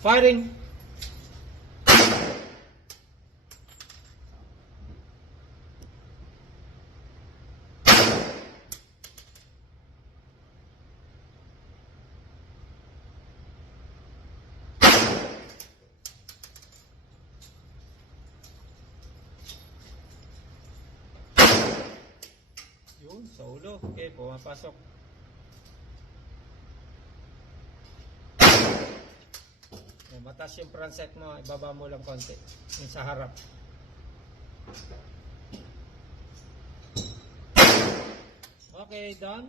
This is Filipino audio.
Firing! Yun, sa ulo. Okay, pumapasok. Matas yung front sight mo, ibaba mo lang konti. Yung sa harap. Okay, done.